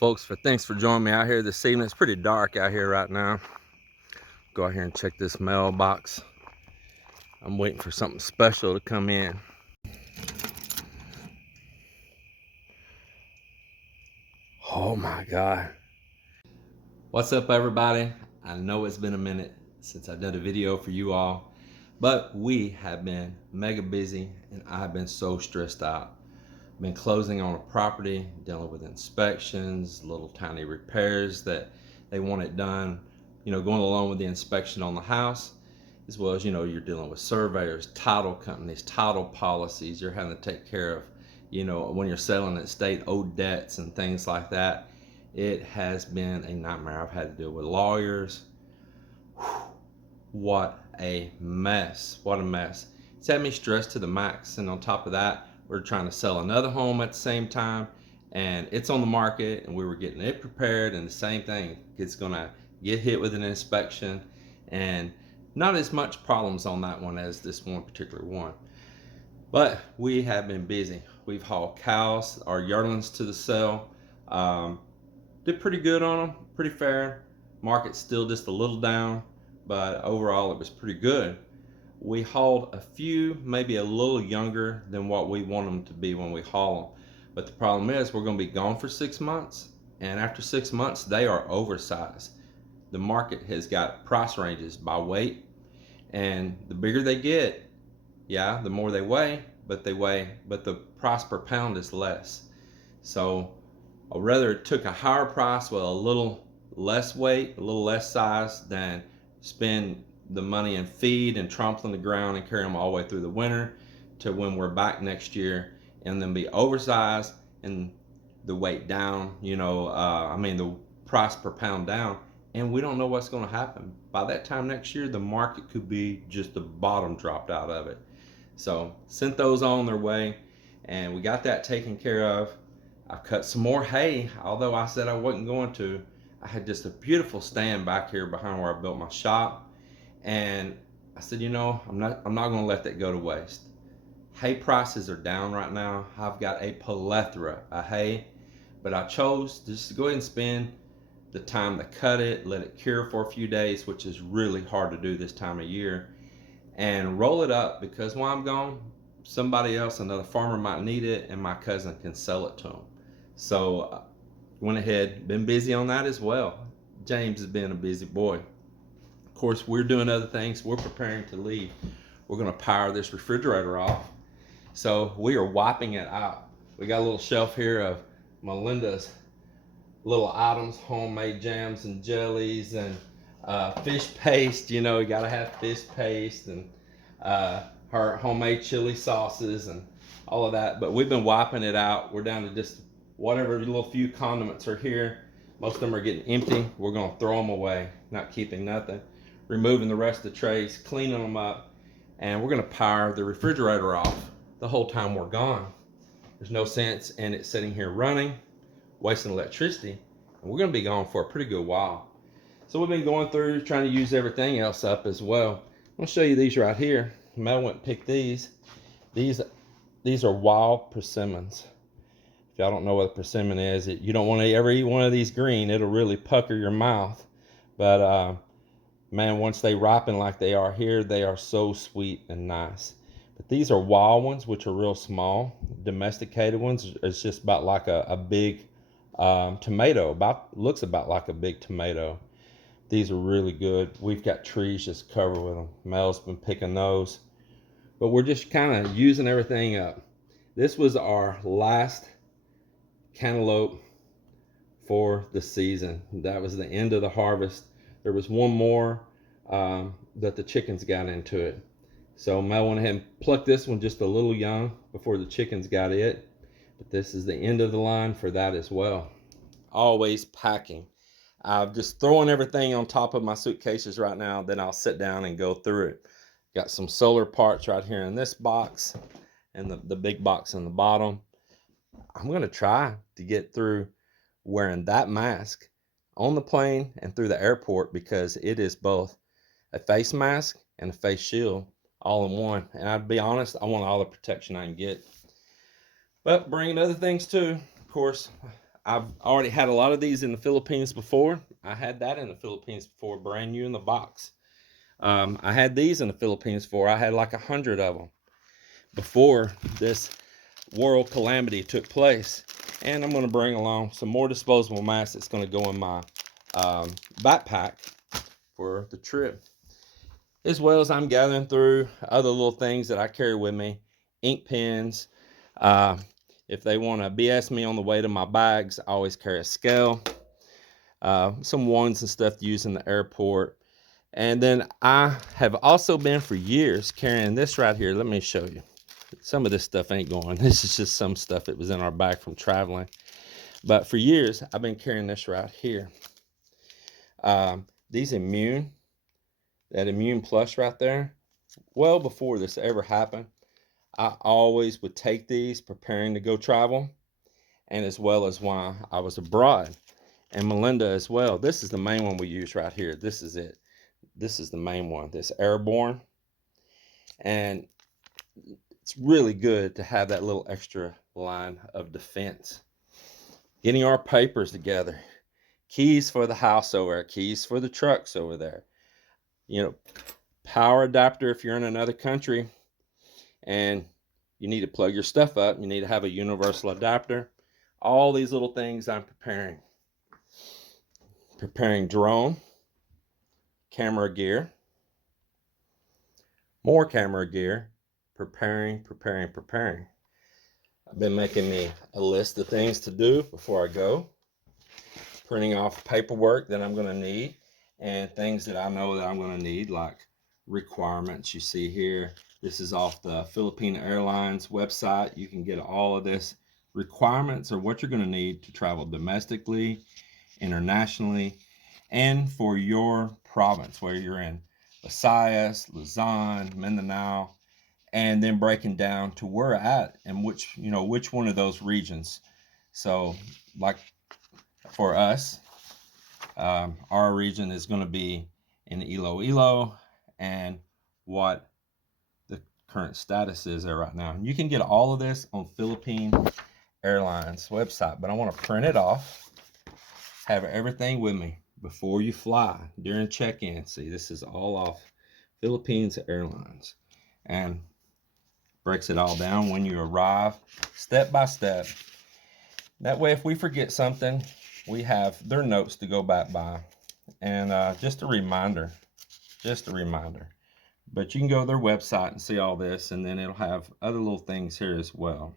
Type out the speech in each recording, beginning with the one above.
Folks, thanks for joining me out here this evening. It's pretty dark out here right now. Go out here and check this mailbox. I'm waiting for something special to come in. Oh my God. What's up, everybody? I know it's been a minute since I've done a video for you all, but we have been mega busy and I've been so stressed out. I've been closing on a property, dealing with inspections, little tiny repairs that they want it done, going along with the inspection on the house, as well as, you're dealing with surveyors, title companies, title policies. You're having to take care of, when you're selling at state owed debts and things like that. It has been a nightmare. I've had to deal with lawyers. What a mess. What a mess. It's had me stressed to the max. And on top of that, we're trying to sell another home at the same time. And it's on the market and we were getting it prepared. And the same thing, it's going to get hit with an inspection. And not as much problems on that one as this one particular one. But we have been busy. We've hauled cows, our yearlings to the sale. Did pretty good on them, pretty fair. Market's still just a little down, but overall it was pretty good. We hauled a few, maybe a little younger than what we want them to be when we haul them. But the problem is we're going to be gone for 6 months, and after 6 months they are oversized. The market has got price ranges by weight, and the bigger they get, yeah, the more they weigh, but the price per pound is less. So I'd rather took a higher price with a little less weight, a little less size, than spend the money in feed and trample the ground and carry them all the way through the winter to when we're back next year and then be oversized and the weight down, the price per pound down, and we don't know what's going to happen. By that time next year, the market could be just the bottom dropped out of it. So sent those on their way, and we got that taken care of. I cut some more hay, although I said I wasn't going to. I had just a beautiful stand back here behind where I built my shop, and I said, I'm not going to let that go to waste. Hay prices are down right now. I've got a plethora of hay, but I chose just to go ahead and spend the time to cut it, let it cure for a few days, which is really hard to do this time of year, and roll it up because while I'm gone, somebody else, another farmer might need it, and my cousin can sell it to them. So went ahead, been busy on that as well. James has been a busy boy. Of course, we're doing other things. We're preparing to leave. We're going to power this refrigerator off. So we are wiping it out. We got a little shelf here of Melinda's little items, homemade jams and jellies and fish paste. You got to have fish paste and her homemade chili sauces and all of that. But we've been wiping it out. We're down to just whatever little few condiments are here. Most of them are getting empty. We're going to throw them away, not keeping nothing. Removing the rest of the trays, cleaning them up, and we're going to power the refrigerator off the whole time we're gone. There's no sense in it sitting here running, wasting electricity, and we're going to be gone for a pretty good while. So we've been going through trying to use everything else up as well. I'm going to show you these right here. Mel went and picked these. These are wild persimmons. If y'all don't know what a persimmon is, you don't want to ever eat one of these green. It'll really pucker your mouth. But man, once they ripen like they are here, they are so sweet and nice. But these are wild ones, which are real small. Domesticated ones, it's just about like a big tomato. Looks about like a big tomato. These are really good. We've got trees just covered with them. Mel's been picking those. But we're just kind of using everything up. This was our last cantaloupe for the season. That was the end of the harvest. There was one more that the chickens got into it. So Mel went ahead and plucked this one just a little young before the chickens got it. But this is the end of the line for that as well. Always packing. I'm just throwing everything on top of my suitcases right now. Then I'll sit down and go through it. Got some solar parts right here in this box and the big box in the bottom. I'm going to try to get through wearing that mask on the plane and through the airport because it is both a face mask and a face shield all in one. And I'd be honest, I want all the protection I can get. But bringing other things too. Of course, I've already had a lot of these in the Philippines before. I had that in the Philippines before, brand new in the box. I had these in the Philippines before. I had like 100 of them before this world calamity took place. And I'm going to bring along some more disposable masks that's going to go in my backpack for the trip, as well as I'm gathering through other little things that I carry with me, ink pens. If they want to BS me on the way to my bags, I always carry a scale, some wands and stuff to use in the airport. And then I have also been for years carrying this right here. Let me show you. Some of this stuff ain't going. This is just some stuff that was in our bag from traveling. But for years, I've been carrying this right here. These Immune, that Immune Plus right there, well before this ever happened, I always would take these preparing to go travel, and as well as while I was abroad. And Melinda as well. This is the main one we use right here. This is it. This is the main one, this Airborne. And it's really good to have that little extra line of defense. Getting our papers together. Keys for the house over there. Keys for the trucks over there. You know, power adapter if you're in another country and you need to plug your stuff up. You need to have a universal adapter. All these little things I'm preparing. Preparing drone. Camera gear. More camera gear. Preparing. I've been making me a list of things to do before I go. Printing off paperwork that I'm going to need and things that I know that I'm going to need, like requirements you see here. This is off the Philippine Airlines website. You can get all of this requirements or what you're going to need to travel domestically, internationally, and for your province, where you're in Visayas, Luzon, Mindanao, and then breaking down to where we're at and which one of those regions. So like for us, our region is going to be in Iloilo and what the current status is there right now. And you can get all of this on Philippine Airlines website, but I want to print it off, have everything with me before you fly during check-in. See, this is all off Philippines Airlines, and breaks it all down when you arrive, step by step. That way, if we forget something, we have their notes to go back by. And just a reminder. But you can go to their website and see all this, and then it'll have other little things here as well.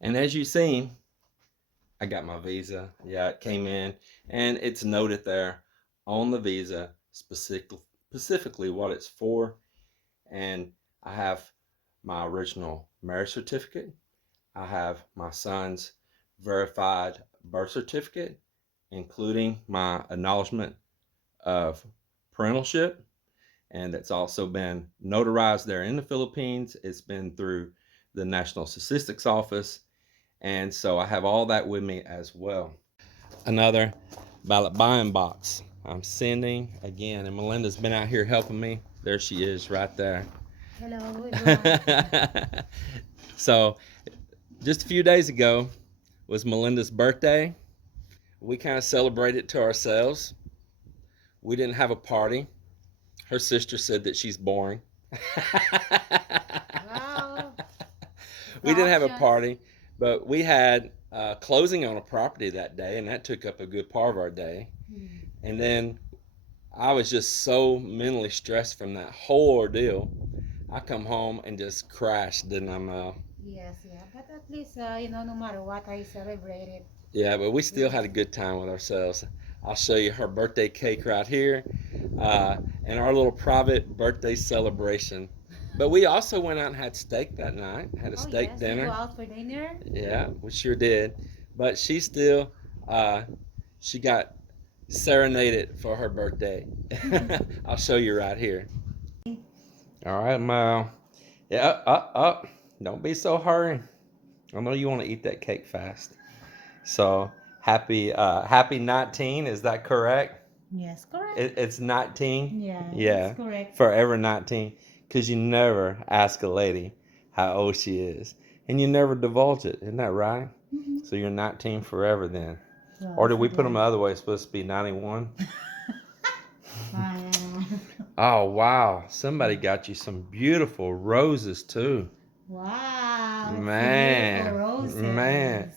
And as you've seen, I got my visa. Yeah, it came in, and it's noted there on the visa specifically what it's for. And I have my original marriage certificate. I have my son's verified birth certificate, including my acknowledgement of parentalship, and that's also been notarized there in the Philippines. It's been through the National Statistics Office, and so I have all that with me as well. Another ballot buying box I'm sending again, and Melinda's been out here helping me. There she is right there. Hello, everyone. So just a few days ago was Melinda's birthday. We kind of celebrated to ourselves. We didn't have a party. Her sister said that she's boring. Wow. We didn't have a Options. party, but we had closing on a property that day, and that took up a good part of our day. And then I was just so mentally stressed from that whole ordeal. I come home and just crashed, didn't I, Mel? Yes, yeah. But at least, no matter what, I celebrate it. Yeah, but we still had a good time with ourselves. I'll show you her birthday cake right here, and our little private birthday celebration. But we also went out and had steak that night. Had a Oh, steak yes. You go dinner. out for dinner? Yeah, we sure did. But she still, she got serenaded for her birthday. I'll show you right here. All right, Mal. Yeah, up. Don't be so hurry. I know you want to eat that cake fast. So happy 19. Is that correct? Yes, correct. It's 19. Yeah, Yeah, that's correct. forever 19. Because you never ask a lady how old she is, and you never divulge it. Isn't that right? Mm-hmm. So you're 19 forever then. Well, Or did we for put them the that. other way? It's supposed to be 91? Uh, Oh, wow. Somebody got you some beautiful roses, too. wow, it's Man. beautiful roses. Man.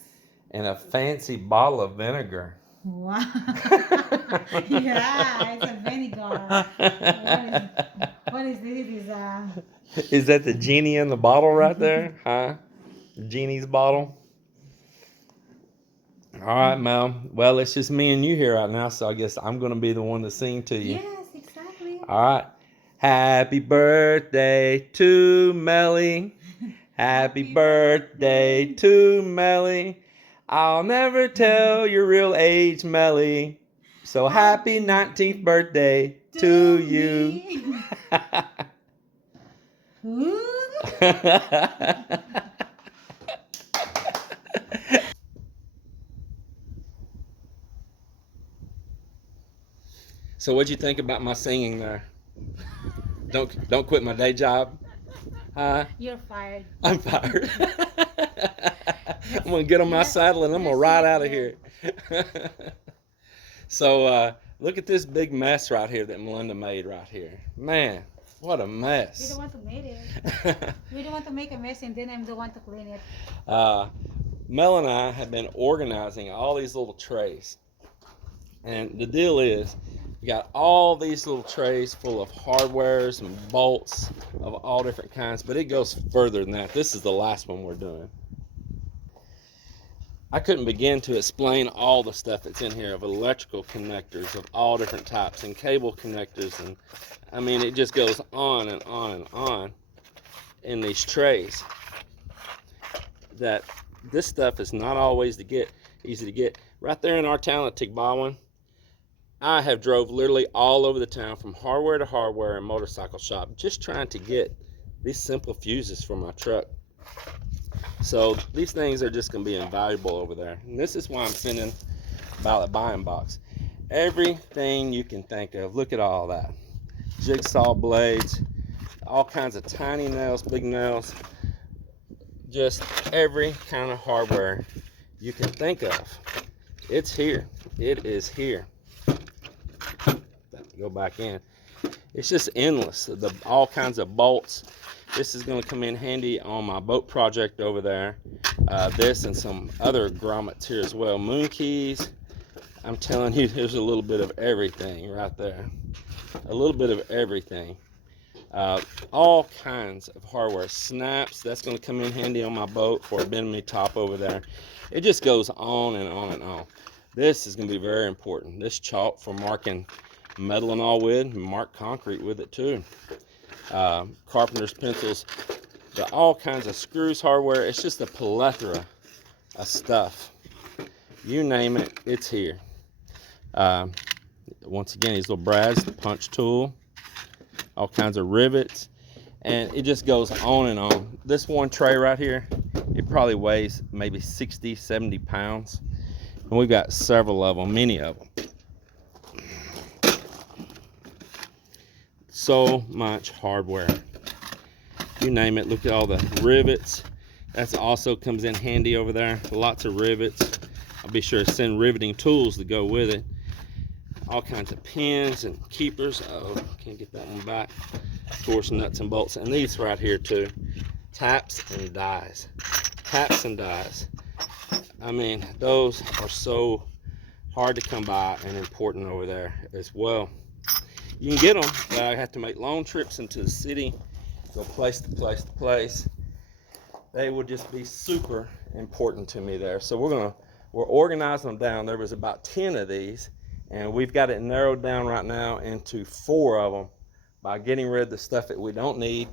And a fancy bottle of vinegar. Wow. Yeah, it's a vinegar. What is this? It is Is that the genie in the bottle right there? Huh? Genie's bottle? All right, Mel. Well, it's just me and you here right now, so I guess I'm going to be the one to sing to you. Yes, exactly. All right. Happy birthday to Melly. Happy birthday to Melly. I'll never tell your real age, Melly. So happy 19th birthday to you. Ooh. So what'd you think about my singing there? Don't quit my day job. Huh? You're fired. I'm fired. I'm gonna get on my saddle and I'm gonna ride out of here. So look at this big mess right here that Melinda made right here. Man, what a You're mess. the one to make it. You're the one to make a mess, and then I'm the one to clean it. Mel and I have been organizing all these little trays. And the deal is, we got all these little trays full of hardwares and bolts of all different kinds, but it goes further than that. This is the last one we're doing. I couldn't begin to explain all the stuff that's in here of electrical connectors of all different types and cable connectors, and I mean it just goes on and on and on in these trays. That this stuff is not always easy to get. Right there in our town of Tigbawan, I have drove literally all over the town from hardware to hardware and motorcycle shop just trying to get these simple fuses for my truck. So these things are just going to be invaluable over there. And this is why I'm sending Ballot Buying Box. Everything you can think of. Look at all that. Jigsaw blades, all kinds of tiny nails, big nails. Just every kind of hardware you can think of. It's here. It is here. Go back in. It's just endless. All kinds of bolts. This is going to come in handy on my boat project over there. This and some other grommets here as well. Moon keys. I'm telling you, there's a little bit of everything right there. A little bit of everything. All kinds of hardware. Snaps. That's going to come in handy on my boat for a Bimini top over there. It just goes on and on and on. This is going to be very important. This chalk for marking metal and all wood, and mark concrete with it too. Carpenter's pencils, all kinds of screws, hardware. It's just a plethora of stuff. You name it, it's here. Once again, these little brads, the punch tool, all kinds of rivets, and it just goes on and on. This one tray right here, it probably weighs maybe 60, 70 pounds. And we've got several of them, many of them. So much hardware. You name it. Look at all the rivets. That also comes in handy over there. Lots of rivets. I'll be sure to send riveting tools to go with it. All kinds of pins and keepers. Oh, can't get that one back. Of course, nuts and bolts. And these right here too. Taps and dies. Taps and dies. I mean, those are so hard to come by and important over there as well. You can get them, but I have to make long trips into the city, go place to place to place. They will just be super important to me there. So we're organizing them down. There was about 10 of these, and we've got it narrowed down right now into 4 of them by getting rid of the stuff that we don't need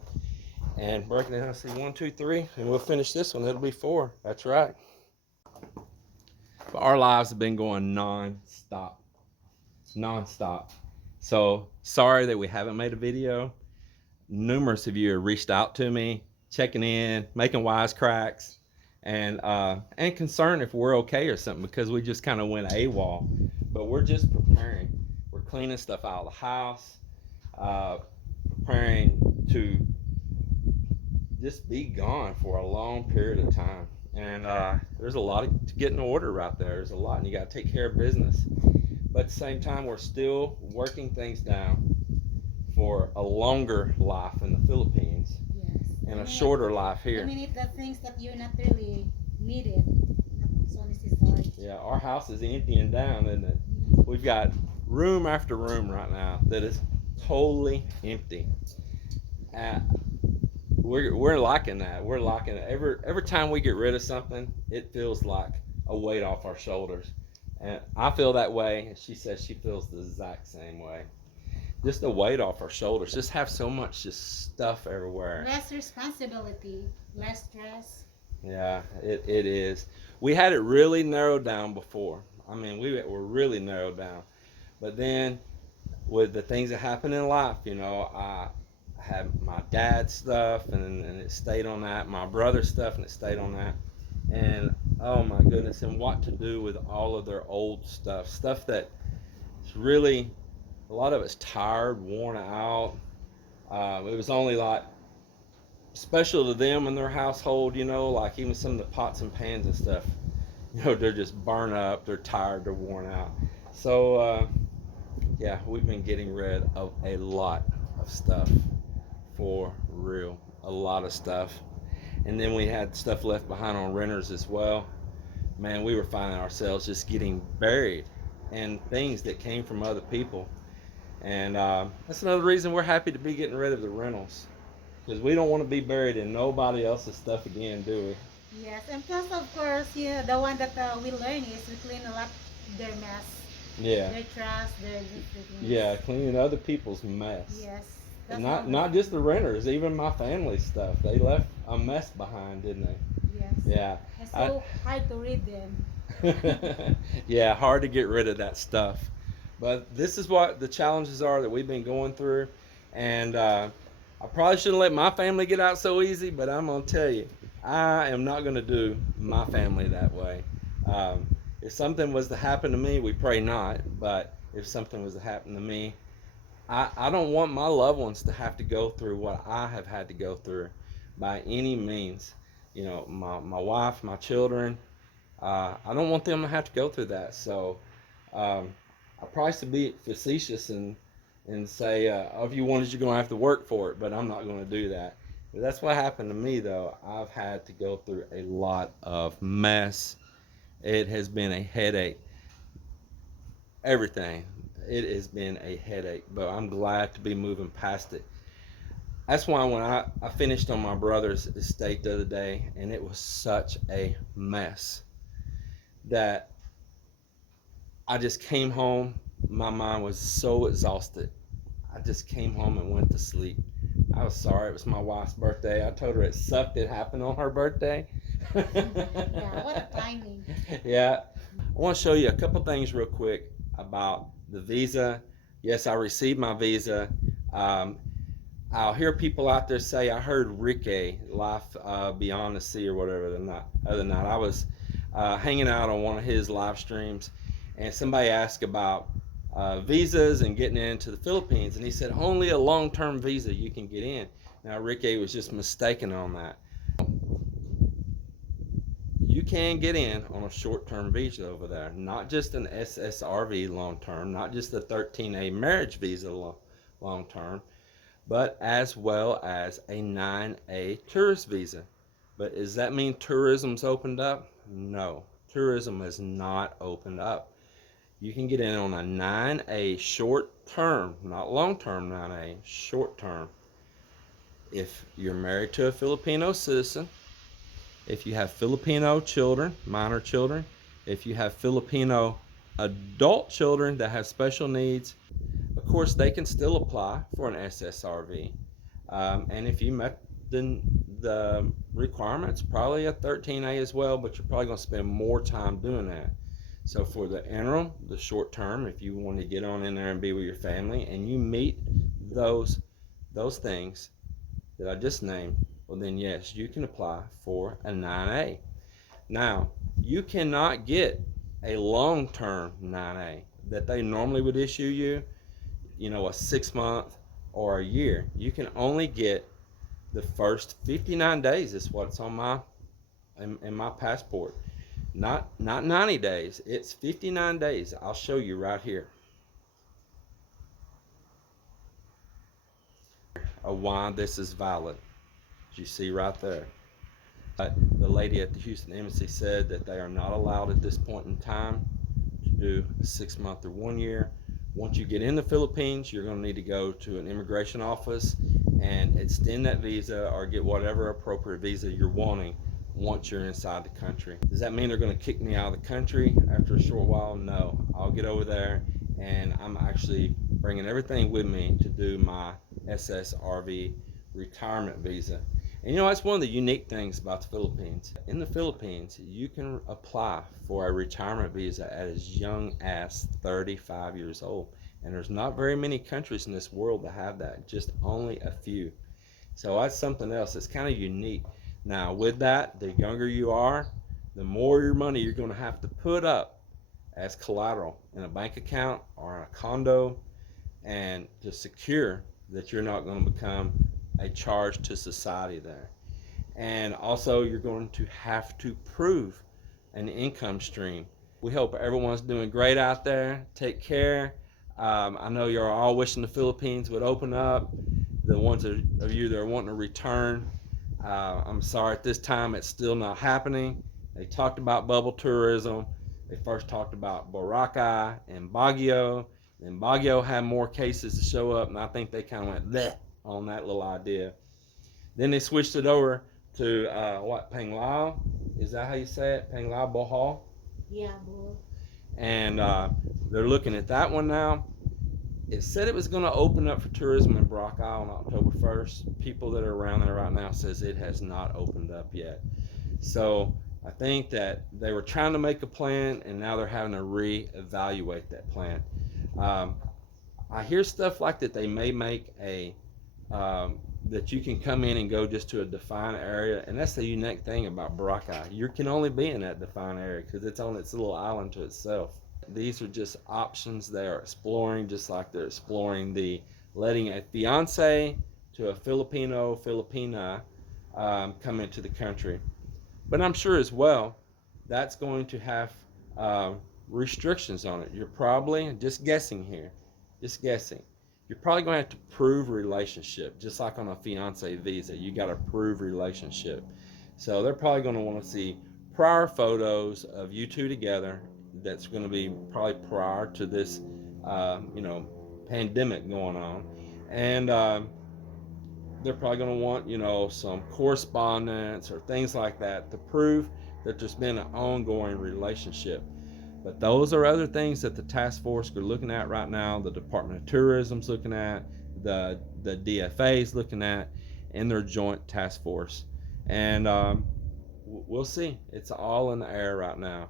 and breaking it down. See, 1, 2, 3, and we'll finish this one. It'll be 4. That's right. But our lives have been going non-stop. Non-stop. So sorry that we haven't made a video. Numerous of you have reached out to me, checking in, making wisecracks, and concerned if we're okay or something, because we just kind of went AWOL. But we're just preparing. We're cleaning stuff out of the house, preparing to just be gone for a long period of time. And there's a lot to get in order right there. There's a lot, and you got to take care of business. But at the same time, we're still working things down for a longer life in the Philippines Yes. and a shorter life here. Eliminate the things that you're not really needed, not so necessary. Yeah, our house is emptying down, isn't it? We've got room after room right now that is totally empty. We're liking that. We're liking it. Every time we get rid of something, it feels like a weight off our shoulders. And I feel that way, and she says she feels the exact same way. Just the weight off our shoulders. Just have so much just stuff everywhere. Less responsibility, less stress. Yeah, it is. We had it really narrowed down before. I mean, we were really narrowed down. But then, with the things that happen in life, you know, I had my dad's stuff, and it stayed on that. My brother's stuff, and it stayed on that. And oh my goodness, and what to do with all of their old stuff that is really, a lot of it's tired, worn out. It was only like special to them in their household, you know, like even some of the pots and pans and stuff, you know, they're just burned up, they're tired, they're worn out. So yeah, we've been getting rid of a lot of stuff, for real, a lot of stuff. And then we had stuff left behind on renters as well. Man, we were finding ourselves just getting buried in things that came from other people. And that's another reason we're happy to be getting rid of the rentals, because we don't want to be buried in nobody else's stuff again, do we? Yes, and plus, of course, yeah, the one that we learn is we clean a lot their mess, Yeah. their trash, their things. Yeah, cleaning other people's mess. Yes. And That's not just the renters, even my family stuff. They left a mess behind, didn't they? Yes. Yeah. It's so hard to read them. Yeah, hard to get rid of that stuff. But this is what the challenges are that we've been going through. And I probably shouldn't let my family get out so easy, but I'm going to tell you, I am not going to do my family that way. If something was to happen to me, we pray not, but if something was to happen to me, I don't want my loved ones to have to go through what I have had to go through by any means. You know, my wife, my children, I don't want them to have to go through that. So I probably should be facetious and say, if you wanted, you're going to have to work for it, but I'm not going to do that. But that's what happened to me, though. I've had to go through a lot of mess. It has been a headache. Everything. It has been a headache, but I'm glad to be moving past it. That's why when I finished on my brother's estate the other day, and it was such a mess that I just came home. My mind was so exhausted. I just came home and went to sleep. I was sorry. It was my wife's birthday. I told her it sucked it happened on her birthday. Yeah, what a timing. Yeah. I want to show you a couple things real quick about the visa. Yes, I received my visa. I'll hear people out there say, I heard Ricky, Life Beyond the Sea or whatever. The other night, I was hanging out on one of his live streams, and somebody asked about visas and getting into the Philippines, and he said only a long-term visa you can get in. Now, Ricky was just mistaken on that. You can get in on a short-term visa over there, not just an SSRV long-term, not just the 13A marriage visa long-term, but as well as a 9A tourist visa. But does that mean tourism's opened up? No, tourism has not opened up. You can get in on a 9A short-term, not long-term 9A, short-term. If you're married to a Filipino citizen, if you have Filipino children, minor children, if you have Filipino adult children that have special needs, of course they can still apply for an SSRV. And if you met the requirements, probably a 13A as well, but you're probably going to spend more time doing that. So for the interim, the short term, if you want to get on in there and be with your family and you meet those things that I just named, well then yes, you can apply for a 9A. Now, you cannot get a long-term 9A that they normally would issue you, a 6 month or a year. You can only get The first 59 days is what's on my in my passport. Not 90 days. It's 59 days. I'll show you right here. Why this is valid. As you see right there. The lady at the Houston Embassy said that they are not allowed at this point in time to do a 6-month or 1 year. Once you get in the Philippines, you're going to need to go to an immigration office and extend that visa or get whatever appropriate visa you're wanting once you're inside the country. Does that mean they're going to kick me out of the country after a short while? No. I'll get over there, and I'm actually bringing everything with me to do my SSRV retirement visa. And you know, that's one of the unique things about the Philippines. In the Philippines, you can apply for a retirement visa at as young as 35 years old. And there's not very many countries in this world that have that, just only a few. So that's something else that's kind of unique. Now, with that, the younger you are, the more your money you're going to have to put up as collateral in a bank account or in a condo, and to secure that you're not going to become a charge to society there. And also, you're going to have to prove an income stream. We hope everyone's doing great out there. Take care. I know you're all wishing the Philippines would open up. The ones of you that are wanting to return, I'm sorry at this time it's still not happening. They talked about bubble tourism. They first talked about Boracay and Baguio. Then Baguio had more cases to show up, and I think they kind of went bleh on that little idea. Then they switched it over to Panglao. Is that how you say it? Panglao Bohol? Yeah, Bohol. And they're looking at that one now. It said it was going to open up for tourism in Boracay on October 1st. People that are around there right now says it has not opened up yet. So I think that they were trying to make a plan, and now they're having to reevaluate that plan. I hear stuff like that they may make a that you can come in and go just to a defined area, and that's the unique thing about Boracay. You can only be in that defined area because it's on its little island to itself. These are just options they are exploring, just like they're exploring the letting a fiance to a Filipina come into the country. But I'm sure as well that's going to have restrictions on it. You're probably, just guessing here, just guessing, you're probably going to have to prove a relationship, just like on a fiance visa. You got to prove relationship. So they're probably going to want to see prior photos of you two together. That's going to be probably prior to this, pandemic going on, and they're probably going to want, some correspondence or things like that to prove that there's been an ongoing relationship. But those are other things that the task force are looking at right now. The Department of Tourism's looking at, the DFA is looking at, in their joint task force. And we'll see. It's all in the air right now.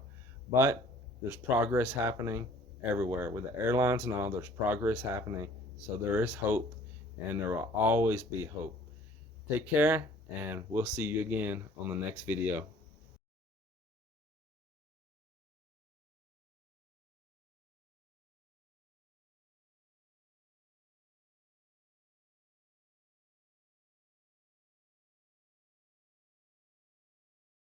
But there's progress happening everywhere. With the airlines and all, there's progress happening. So there is hope, and there will always be hope. Take care, and we'll see you again on the next video.